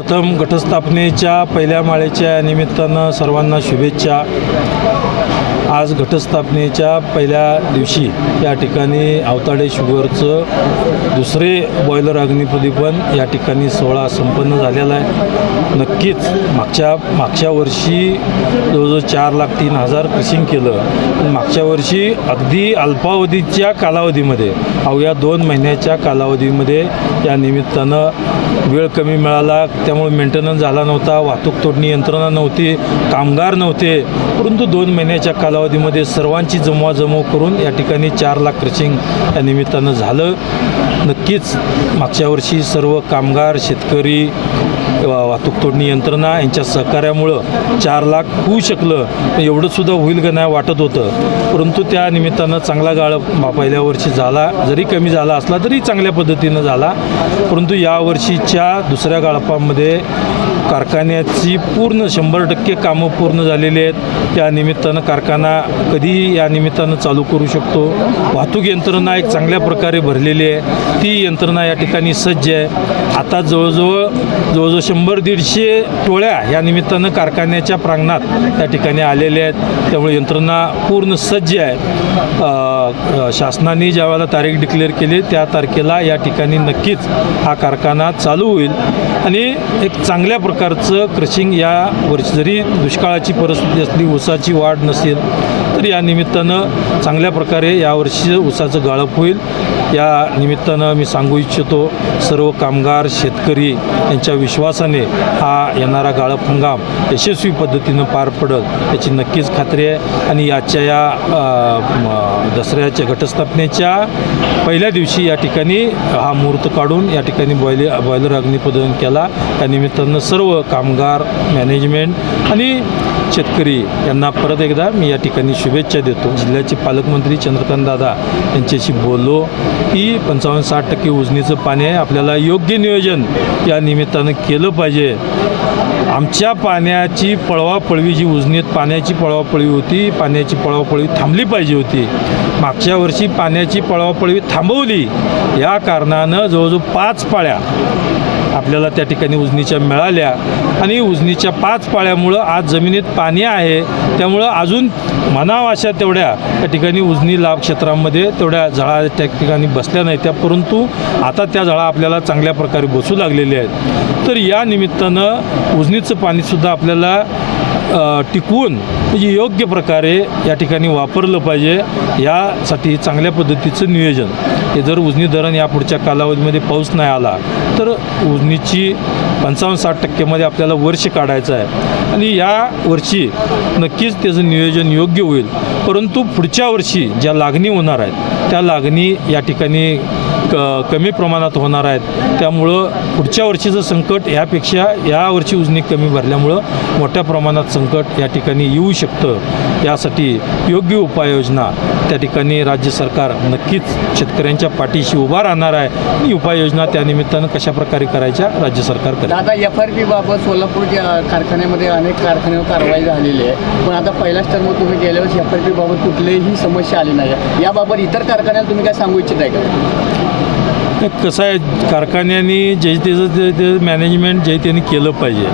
प्रथम घटस्थापनेच्या पहिल्या माळेच्या निमित्तानं सर्वांना शुभेच्छा। आज घटस्थापनेच्या पहिल्या दिवशी या ठिकाणी आवताडे शुगरचं दुसरे बॉयलर अग्निप्रदीपन या ठिकाणी सोहळा संपन्न झालेला आहे। नक्कीच मागच्या वर्षी जवळजवळ 4,03,000 क्रशिंग केलं, पण मागच्या वर्षी अगदी अल्पावधीच्या कालावधीमध्ये अवघ्या 2 महिन्याच्या कालावधीमध्ये या निमित्तानं वेळ कमी मिळाला, त्यामुळे मेंटेनन्स झाला नव्हता, वाहतूक तोडणी यंत्रणा नव्हती, कामगार नव्हते, परंतु 2 महिन्याच्या कालावधीमध्ये सर्वांची जमवाजमव करून या ठिकाणी 4 लाख क्रशिंग या निमित्तानं झालं। नक्कीच मागच्या वर्षी सर्व कामगार, शेतकरी, वाहतूक तोडणी यंत्रणा यांच्या सहकार्यामुळं 4 लाख होऊ शकलं। एवढंसुद्धा होईल का नाही वाटत होतं, परंतु त्या निमित्तानं चांगला गाळप पहिल्या वर्षी झाला, जरी कमी झाला असला तरी चांगल्या पद्धतीनं झाला। परंतु यावर्षीच्या दुसऱ्या गाळपामध्ये कारखान्याची पूर्ण 100% कामं पूर्ण झालेली आहेत। त्या निमित्तानं कारखाना कधीही या निमित्तानं चालू करू शकतो। वाहतूक यंत्रणा एक चांगल्या प्रकारे भरलेली आहे, ती यंत्रणा या ठिकाणी सज्ज आहे। आता जवळजवळ 100-150 टोळ्या या निमित्तानं कारखान्याच्या प्रांगणात त्या ठिकाणी आलेल्या आहेत, त्यामुळे यंत्रणा पूर्ण सज्ज आहे। शासनाने ज्यावेळेला तारीख डिक्लेअर केली त्या तारखेला या ठिकाणी नक्कीच हा कारखाना चालू होईल आणि एक चांगल्या प्रकारचं क्रशिंग या वर्षी, जरी दुष्काळाची परिस्थिती असली, ऊसाची वाढ नसेल, तर या निमित्तानं चांगल्या प्रकारे यावर्षी ऊसाचं गाळप होईल। या निमित्तानं मी सांगू इच्छितो, सर्व कामगार, शेतकरी यांच्या विश्वासाने हा येणारा गाळप हंगाम यशस्वी पद्धतीनं पार पडेल याची नक्कीच खात्री आहे। आणि याच्या या दसऱ्याच्या घटस्थापनेच्या पहिल्या दिवशी या ठिकाणी हा मुहूर्त काढून या ठिकाणी बॉयलर अग्निप्रदीपन केला। या निमित्तानं सर्व कामगार, मॅनेजमेंट आणि शेतकरी यांना परत एकदा मी या ठिकाणी शुभेच्छा देतो। जिल्ह्याचे पालकमंत्री चंद्रकांत दादा यांच्याशी बोललो की 55-60% उजनीचं पाणी आहे, आपल्याला योग्य नियोजन या निमित्तानं केलं पाहिजे। आमच्या पाण्याची पळवापळवी, जी उजनीत पाण्याची पळवापळवी होती, पाण्याची पळवापळवी थांबली पाहिजे होती। मागच्या वर्षी पाण्याची पळवापळवी थांबवली, या कारणानं जवळजवळ 5 पाळ्या आपल्याला त्या ठिकाणी उजनीच्या मिळाल्या आणि उजनीच्या 5 पाळ्यामुळं आज जमिनीत पाणी आहे, त्यामुळं अजून म्हणावं अशा तेवढ्या त्या ठिकाणी उजनी लाभ क्षेत्रामध्ये तेवढ्या झळा त्या ठिकाणी बसल्या नाही त्या, परंतु आता त्या झळा आपल्याला चांगल्या प्रकारे बसू लागलेल्या आहेत। तर या निमित्तानं उजनीचं पाणीसुद्धा आपल्याला टिकवून म्हणजे योग्य प्रकारे या ठिकाणी वापरलं पाहिजे। यासाठी चांगल्या पद्धतीचं नियोजन, हे जर उजनी धरण या पुढच्या कालावधीमध्ये पाऊस नाही आला तर उजनीची 55-60% आपल्याला वर्ष काढायचं आहे आणि या वर्षी नक्कीच त्याचं नियोजन योग्य होईल। परंतु पुढच्या वर्षी ज्या लागणी होणार आहेत त्या लागणी या ठिकाणी कमी प्रमाणात होणार आहेत, त्यामुळं पुढच्या वर्षीचं संकट यापेक्षा यावर्षी उजनी कमी भरल्यामुळं मोठ्या प्रमाणात संकट या ठिकाणी येऊ शकतं। यासाठी योग्य उपाययोजना त्या ठिकाणी राज्य सरकार नक्कीच शेतकऱ्यांच्या पाठीशी उभा राहणार आहे आणि उपाययोजना त्यानिमित्तानं कशा प्रकारे करायच्या राज्य सरकार करेल। आता FRP बाबत सोलापूरच्या कारखान्यामध्ये अनेक कारखान्यावर कारवाई झालेली आहे, पण आता पहिल्याच टर्म तुम्ही गेल्या वर्षी FRP बाबत कुठलीही समस्या आली नाही, याबाबत इतर कारखान्याला तुम्ही काय सांगू इच्छित आहे का? कसं आहे, कारखान्यांनी जे ते मॅनेजमेंट जे त्यांनी केलं पाहिजे,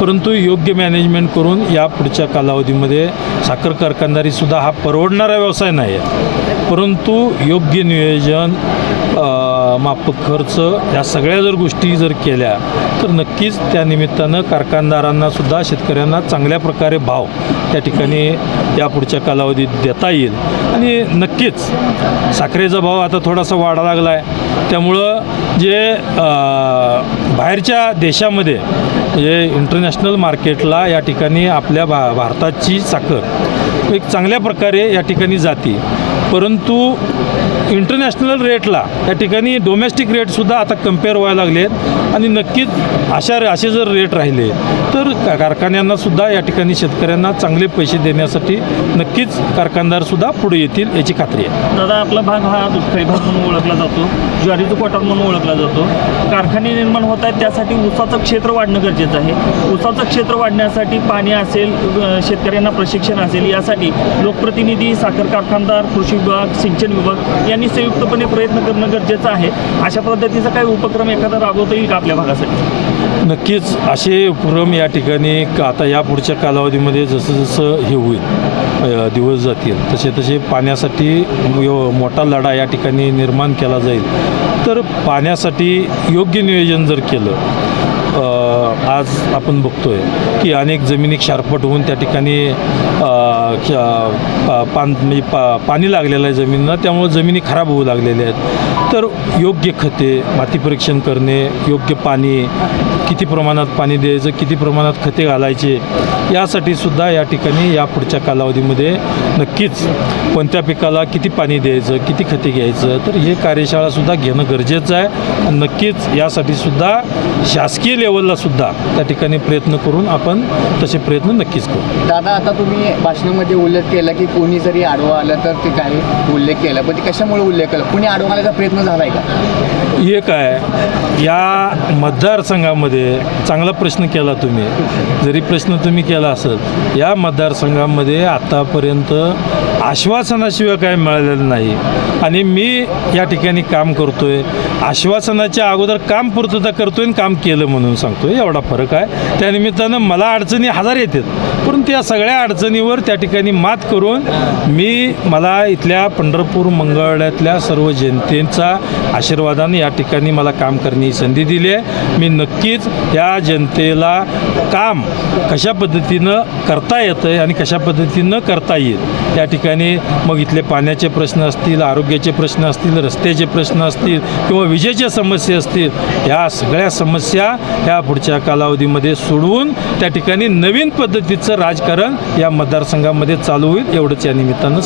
परंतु योग्य मॅनेजमेंट करून या पुढच्या कालावधीमध्ये साखर कारखानदारीसुद्धा हा परवडणारा व्यवसाय नाही आहे, परंतु योग्य नियोजन, माफक खर्च या सगळ्या जर गोष्टी जर केल्या तर नक्कीच त्या निमित्तानं कारखानदारांनासुद्धा, शेतकऱ्यांना चांगल्या प्रकारे भाव त्या ठिकाणी या पुढच्या कालावधीत देता येईल। आणि नक्कीच साखरेचा भाव आता थोडासा वाढा लागला आहे, त्यामुळं जे बाहेरच्या देशामध्ये म्हणजे इंटरनॅशनल मार्केटला या ठिकाणी आपल्या भारताची साखर एक चांगल्या प्रकारे या ठिकाणी जाते, परंतु इंटरनॅशनल रेटला या ठिकाणी डोमेस्टिक रेटसुद्धा आता कम्पेअर व्हायला लागले आहेत आणि नक्कीच असे जर रेट राहिले तर कारखान्यांनासुद्धा या ठिकाणी शेतकऱ्यांना चांगले पैसे देण्यासाठी नक्कीच कारखानदारसुद्धा पुढे येतील याची खात्री आहे। दादा, आपला भाग हा दुष्काळी भाग म्हणून ओळखला जातो, ज्वारीचं कोठार म्हणून ओळखला जातो। कारखाने निर्माण होत आहेत त्यासाठी ऊसाचं क्षेत्र वाढणं गरजेचं आहे। ऊसाचं क्षेत्र वाढण्यासाठी पाणी असेल, शेतकऱ्यांना प्रशिक्षण असेल, यासाठी लोकप्रतिनिधी, साखर कारखानदार, कृषी विभाग, सिंचन विभाग यांनी संयुक्तपणे प्रयत्न करणं गरजेचं आहे। अशा पद्धतीचा काही उपक्रम एखादा राबवता येईल का आपल्या भागासाठी? नक्कीच असे उपक्रम या ठिकाणी आता या पुढच्या कालावधीमध्ये जसं जसं हे होईल दिवस जातील तसे तसे पाण्यासाठी मोठा लढा या ठिकाणी निर्माण केला जाईल. तर पाण्यासाठी योग्य नियोजन जर केलं, आज आपण बघतोय की अनेक जमिनी क्षारपट होऊन त्या ठिकाणी पाणी लागलेलं आहे जमिनींना, त्यामुळे जमिनी खराब होऊ लागलेल्या आहेत. तर योग्य खते, माती परीक्षण करणे, योग्य पाणी, किती प्रमाणात पाणी द्यायचं, किती प्रमाणात खते घालायचे, यासाठी सुद्धा या ठिकाणी या पुढच्या कालावधीमध्ये नक्कीच कोणत्या पिकाला किती पाणी द्यायचं, किती खते घ्यायचं, तर हे कार्यशाळासुद्धा घेणं गरजेचं आहे. नक्कीच यासाठी सुद्धा शासकीय लेवलला सुद्धा त्या ठिकाणी प्रयत्न करून आपण तसे प्रयत्न नक्कीच करू. दादा, आता तुम्ही भाषणामध्ये उल्लेख केला की कोणी जरी आडवा आलं तर ते काय उल्लेख केला, पण ते कशामुळे उल्लेख केला? कोणी आडवा आल्याचा प्रयत्न झाला आहे का? हे काय, या मतदारसंघामध्ये चांगला प्रश्न केला तुम्ही. जरी प्रश्न तुम्ही केला असेल, या मतदारसंघामध्ये आतापर्यंत आश्वासनाशिवाय काय मिळालेलं नाही. आणि मी या ठिकाणी काम करतोय, आश्वासनाच्या अगोदर काम पूर्तता करतोय आणि काम केलं म्हणून सांगतोय, एवढा फरक आहे. त्यानिमित्तानं मला अडचणी हजार येतात, परंतु या सगळ्या अडचणीवर त्या ठिकाणी मात करून मला इथल्या पंढरपूर मंगळवेढ्यातल्या सर्व जनतेचा आशीर्वादाने या ठिकाणी मला काम करण्याची संधी दिली आहे. मी नक्कीच या जनतेला काम कशा पद्धतीनं करता येतं आहे आणि कशा पद्धतीनं करता येईल या ठिकाणी, मग इथले पाण्याचे प्रश्न असतील, आरोग्याचे प्रश्न असतील, रस्त्याचे प्रश्न असतील किंवा विजेच्या समस्या असतील, ह्या सगळ्या समस्या ह्या पुढच्या कालावधीमध्ये सोडवून त्या ठिकाणी नवीन पद्धतीचं राजकारण या मतदारसंघामध्ये चालू होईल, एवढंच या निमित्तानं